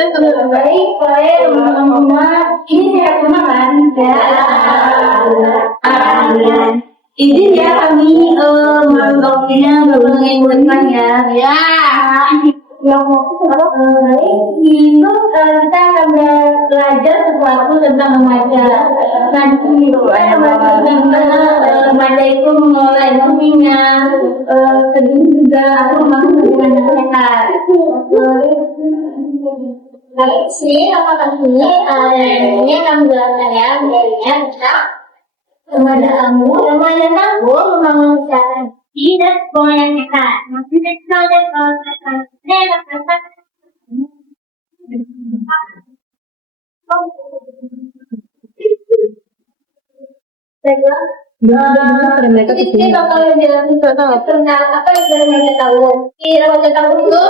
Baik, baik, teman-teman. Ini sehat semua kan? Sehat. Izin ya kami mengopinya mengenai ya. Ya. Yang itu kita akan belajar sesuatu tentang remaja. Nanti kita tentang remaja itu mulai punya sedih juga atau masuk dengan sehat. Baik, sih apa ini akan belajar ya, jadinya kita remaja tangguh membangun cara tidak boleh sehat. Maksudnya ini bakal jelasin tentang apa yang remaja tahu. Di remaja tahu itu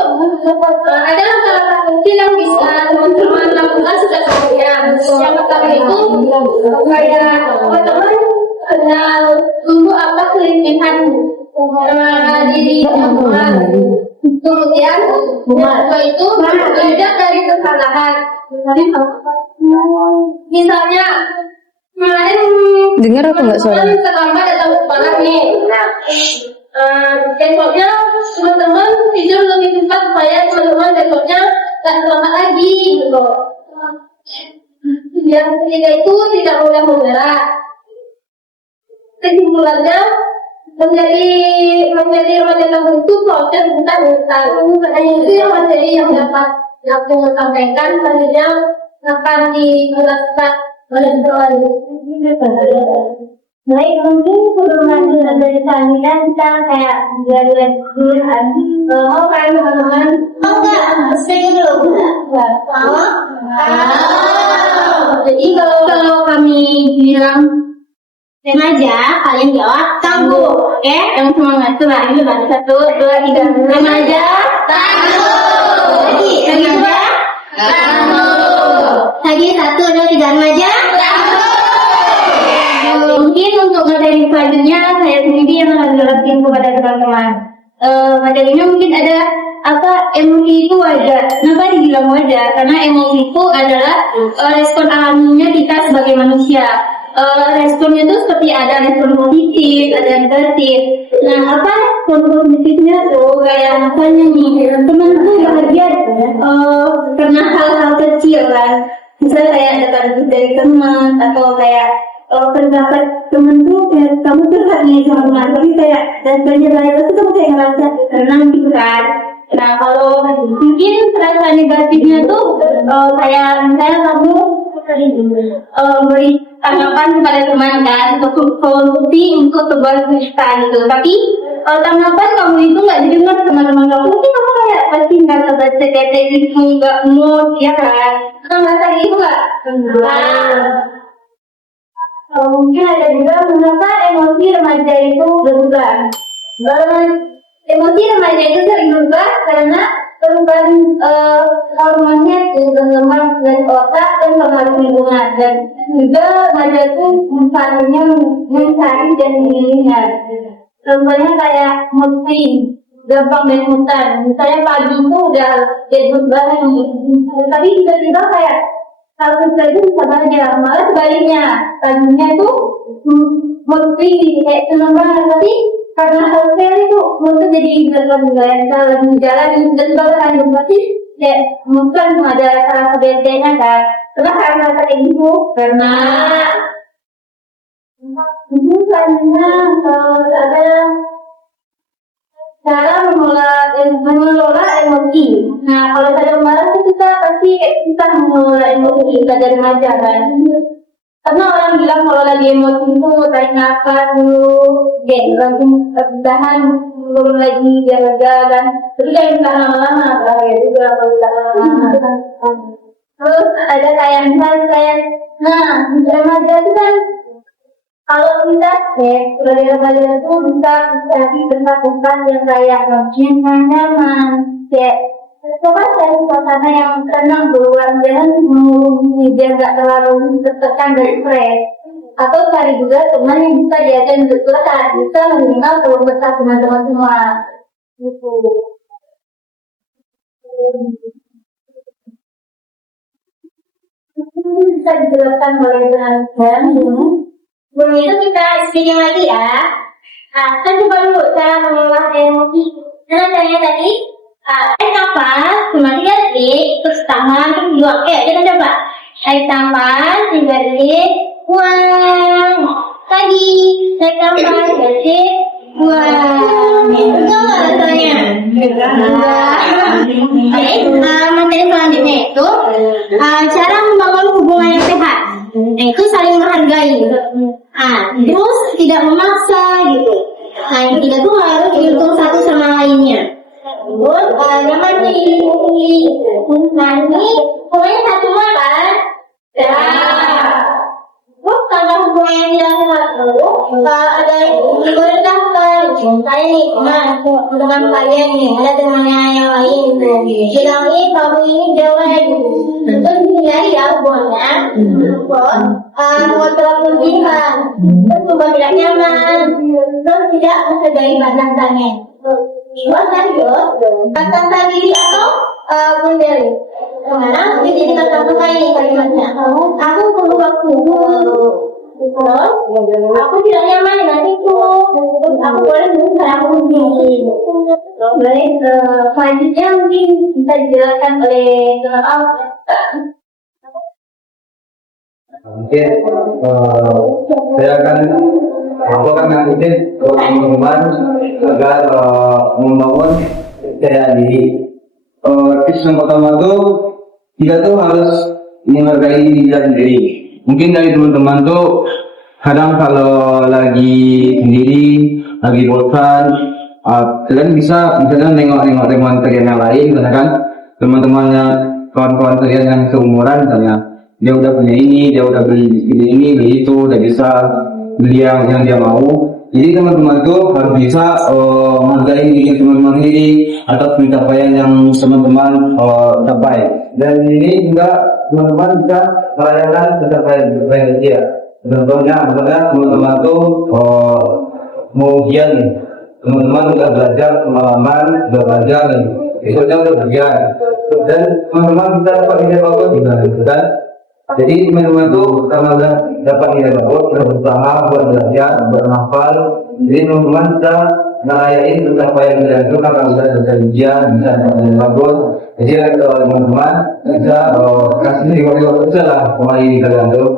adalah salah satu skill yang bisa teman-teman lakukan sejak kecil. Yang pertama itu kayak teman-teman kenal dulu apa kelemahan diri teman. Kemudian setelah itu belajar dari kesalahan. Misalnya kemarin dengar apa nggak suara? terlambat datang ke sekolah nih. Besoknya teman-teman tidur lebih cepat supaya teman-teman besoknya nggak terlambat lagi gitu. Yang ketiga itu tidak mudah menyerah. Kesimpulannya menjadi remaja tangguh itu proses bukan instan. Hanya itu yang materi yang dapat aku sampaikan, selanjutnya akan dijelaskan oleh Tuhan. Baik, mungkin sebelum lanjut dari kalian kita kayak belajar dulu mau kan teman-teman? Enggak, stay dulu. Enggak. Jadi kalau kami bilang remaja, kalian jawab tangguh. Oke? Yang semangat itu lah. Ini bahasa 1, 2, 3. Remaja tangguh. Lagi remaja tangguh. Lagi 1, 2, 3. Remaja tangguh. Mungkin untuk materi selanjutnya saya sendiri yang akan jelaskan kepada teman-teman. Materinya mungkin ada apa, emosi itu wajar. Kenapa dibilang wajar? Karena emosi itu adalah respon alaminya kita sebagai manusia. Responnya itu seperti ada respon positif, ada negatif. Nah, apa respon positifnya tuh kayak misalnya nih, temanku bahagia karena hal-hal kecil kan. Misalnya kayak dapat dari teman atau kayak pendapat temenku kayak kamu curhat nih sama teman, tapi kayak rasanya baik itu kamu kayak ngerasa tenang gitu kan. Nah, kalau mungkin perasaan negatifnya tuh kayak misalnya kamu beri tanggapan kepada teman kan, solusi untuk sebuah kesulitan gitu. Tapi tanggapan kamu itu nggak didengar teman-teman kamu, mungkin kamu kayak pasti nggak sebaca kayak gitu, nggak mood ya kan? Nggak gitu nggak? Mungkin ada juga mengapa emosi remaja itu berubah. Emosi remaja itu sering berubah karena perubahan hormonnya itu berkembang dari otak dan pengaruh lingkungan, dan juga remaja itu misalnya mencari dan mengingat. Contohnya kayak mood swing, gampang demutan. Misalnya pagi itu udah deadwood banget nih, tapi tiba-tiba kayak kalau kita itu bisa aja, malah sebaliknya paginya tuh mood swing kayak senang banget, tapi karena healthcare itu moodnya jadi jalan dan bahkan berarti kayak mungkin ada rasa bedanya kan. Karena kayak gitu, karena mungkin selanjutnya ada cara mengelola emosi. Nah, kalau pada marah itu kita pasti kita mengelola emosi pada remaja kan. Karena orang bilang kalau lagi emosi itu tarik nafas dulu, langsung tahan, belum lagi jalan-jalan. Tapi kalau kita lama-lama, bahaya juga kalau kita lama-lama. Terus ada kayak misalnya kayak, nah remaja itu kan kalau kita sebagai remaja itu bisa mencari tempat-tempat yang kayak nyaman, kayak coba cari suasana yang tenang keluar, jangan biar nggak terlalu tertekan dari stres. Atau cari juga teman yang bisa diajak untuk curhat, bisa minimal keluh kesah teman-teman semua. Gitu. bisa dijelaskan oleh teman-teman. Sebelum itu kita speaking lagi ya. Kita coba dulu cara mengolah emosi. Nah, caranya tadi, tarik nafas, cuma 3 detik, terus tangan, terus dua. Oke, kita coba. Tarik nafas, 3 detik, buang. Lagi, tarik nafas, 3 detik, buang. Betul nggak rasanya? Materi selanjutnya itu cara membangun hubungan yang sehat. Itu saling menghargai. Terus tidak memaksa gitu. Yang tidak tuh harus dihitung satu sama lainnya. Terus nyaman dilindungi. Nah ini pokoknya satu makan. Ya. Terus kalau hubungan yang tidak sehat itu ada diperintahkan. Kayak nih, teman kalian nih, ada temannya yang lain gitu. Bilang nih, kamu ini jelek. Terus dihindari ya hubungannya. Terus mengontrol kelebihan. Terus coba tidak nyaman. Terus tidak menghargai batasannya. Terus lanjut, batasan diri atau boundary. Kemana? Jadi kata-kata ini kalimatnya. Aku perlu waktu. Aku tidak nyaman dengan itu. Aku boleh bukan aku begini. Boleh selanjutnya mungkin bisa dijelaskan oleh teman mungkin saya akan ngikutin teman-teman agar membangun percaya diri. Tips yang pertama tuh kita tuh harus menghargai diri kita sendiri. Mungkin dari teman-teman tuh kadang kalau lagi sendiri, lagi bosan, kalian bisa misalnya nengok teman kalian yang lain, misalnya kan teman-temannya kawan-kawan kalian yang seumuran misalnya dia udah punya ini, dia udah beli ini, beli itu, udah bisa beli yang dia mau. Jadi teman-teman tuh harus bisa menghargai diri teman-teman sendiri atas pencapaian yang teman-teman capai. Dan ini juga teman-teman bisa merayakan pencapaian dia. Contohnya, teman-teman tuh mau ujian nih, teman-teman udah belajar pengalaman, udah belajar nih, besoknya udah ujian, dan teman-teman bisa dapat nilai bagus gitu kan. Jadi teman-teman tuh karena udah dapat nilai bagus, udah berusaha buat belajar, berhafal, jadi teman-teman bisa ngerayain pencapaian nilai itu karena udah selesai ujian, bisa dapat nilai bagus. Jadi teman-teman bisa kasih reward kecil lah kembali kalian tuh.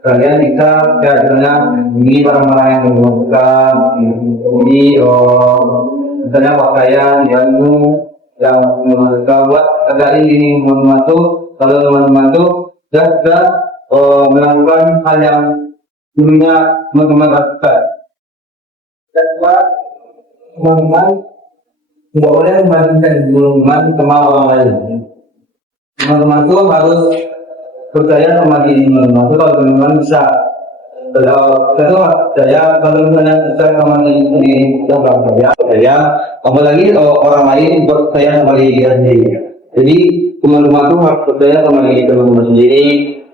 Kalian bisa kayak misalnya ini barang-barang yang membutuhkan, ini misalnya pakaian yang buat agar ini teman-teman tuh, kalau teman-teman tuh sudah melakukan hal yang dulunya teman-teman lakukan. Dan teman-teman tidak boleh membandingkan teman sama orang lain. Teman-teman tuh harus percaya sama diri teman-teman. Kalau teman-teman bisa saya kalau misalnya percaya sama diri saya, apalagi orang lain percaya sama diri dia sendiri. Jadi teman-teman tuh harus percaya sama diri teman-teman sendiri.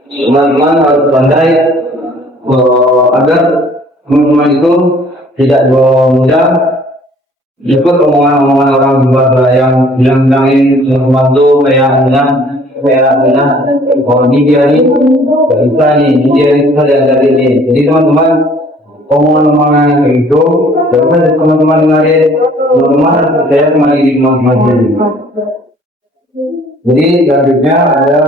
Teman-teman harus pandai agar teman-teman itu tidak mudah ikut omongan-omongan orang luar yang bilangin teman-teman tuh kayak ini dia nih gak bisa nih, ini dia nih dari ini. Jadi teman-teman omongan-omongan itu jangan teman-teman dengarin, teman-teman harus percaya sama diri teman-teman sendiri. Jadi selanjutnya ada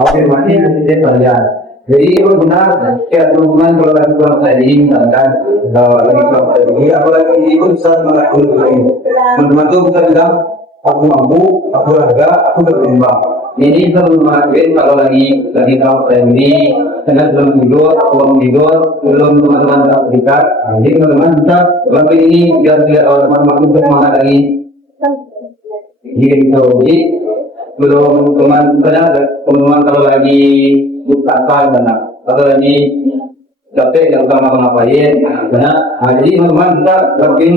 afirmasi yang kita pelajari. Jadi itu benar, kayak teman-teman kalau lagi kurang tadi, misalkan lagi kurang tadi, apalagi itu bisa melakukan ini. Teman-teman tuh bisa bilang, aku mampu, aku raga, aku berkembang. Ini bisa memakai kalau lagi tahu ini, dengan belum tidur, belum teman-teman tak berikat. Jadi teman-teman bisa lakukan ini biar tidak teman-teman untuk semangat lagi. Gitu. Jadi belum teman-teman kalau lagi buka mana, kalau lagi capek yang sama ngapain, karena jadi teman-teman bisa lakukan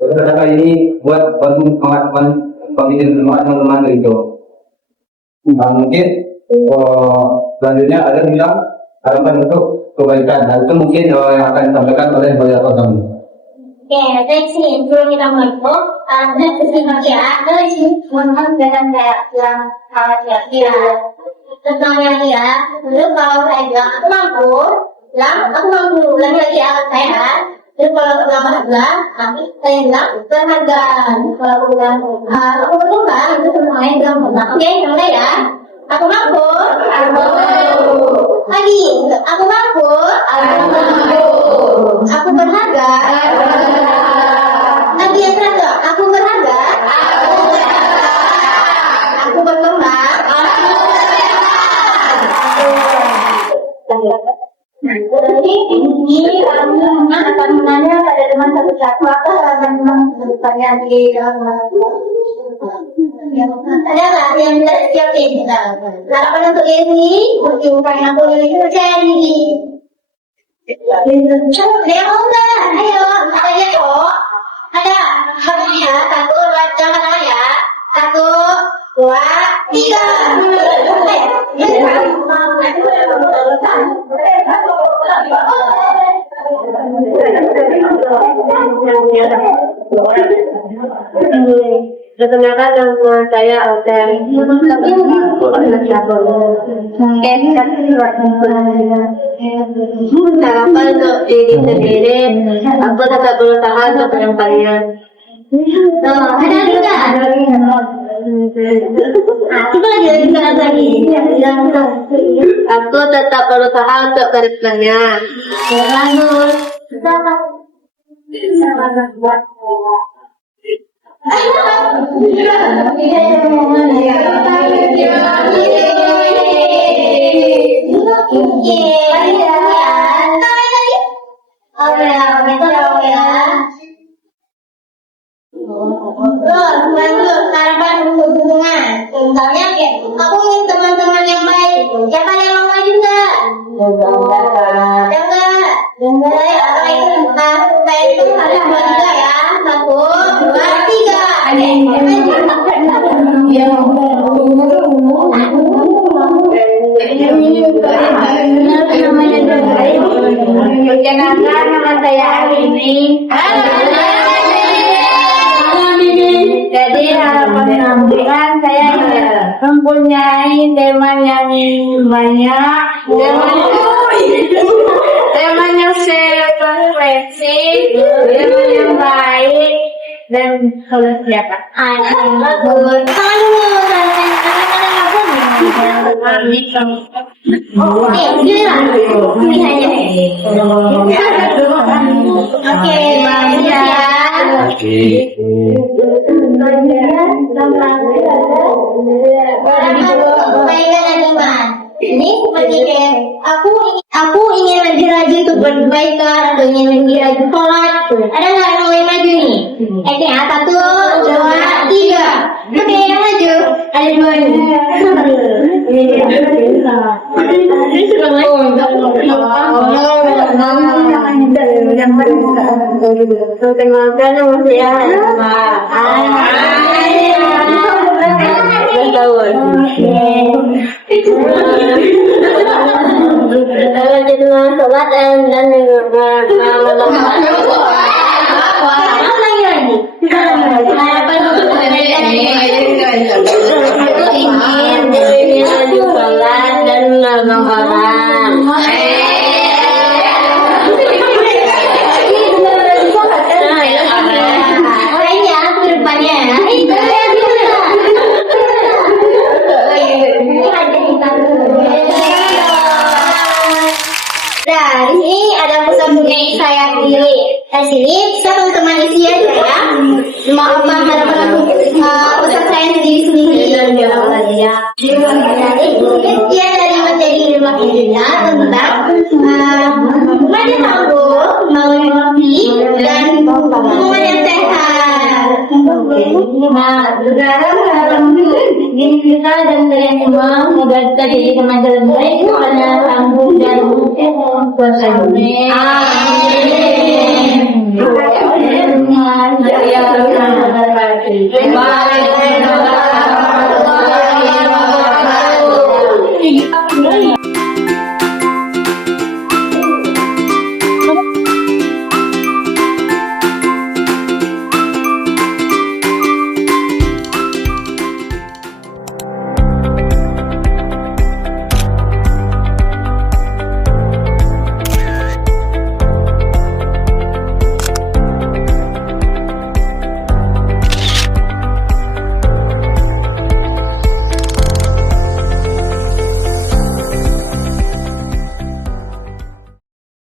kata ini buat bantu teman-teman itu. Mungkin selanjutnya ada bilang harapan untuk kebaikan, dan itu mungkin yang akan disampaikan oleh beberapa teman. Kẻ đây xin vui như là mình tốt nên thực hiện học giả tới xin mình thân về năng đẹp là giả thì là tình thân nhà thì là lúc vào thầy là aku mampu là như là thầy hả lúc vào làm học giả thầy lắm berharga kalau aku bilang aku berubah itu semua yang bilang oke yang lain ya aku mampu lagi aku mampu aku berharga lagi yang terakhir aku berharga aku berkembang jadi ini kami akan menanya pada teman satu satu apa teman bertanya di dalam ada nggak yang siapin harapan untuk ini berjumpa yang aku ini terjadi dia mau nggak ayo katanya kok ada ya satu jangan salah ya 1, 2, 3 Perkenalkan nama saya Alten. Harapan untuk diri sendiri, aku tetap berusaha untuk yang kalian. ada juga. Coba lagi. Aku tetap berusaha untuk kedepannya. Harapan hubungan, contohnya kayak aku ingin teman-teman yang baik, siapa yang mau maju nggak? Dengar ya, saya itu harus buat juga ya, 1, 2, 3. Perkenalkan nama saya Arini. Jadi harapan hubungan saya mempunyai teman yang banyak, teman yang sefrekuensi, teman yang baik dan kalau siapa? Bagus. Oke, bagus ya. Ini seperti kayak aku ingin lagi rajin untuk berbaikan atau ingin lagi rajin sholat. Ada nggak yang mau maju nih? Oke, 1, 2, 3. Oke, yang maju. Ada 2 nih. Perkenalkan nama saya Rajin sholat dan Nah, di sini ada pesan dari saya sendiri. Di sini saya teman-teman isi aja ya. Maaf harapan aku pesan saya sendiri. Jadi sekian dari materi rumah kita tentang belajar sambung, bangun emosi dan hubungan yang sehat. Kita dan kalian semua semoga kita jadi teman yang baik karena sambung dan Amin.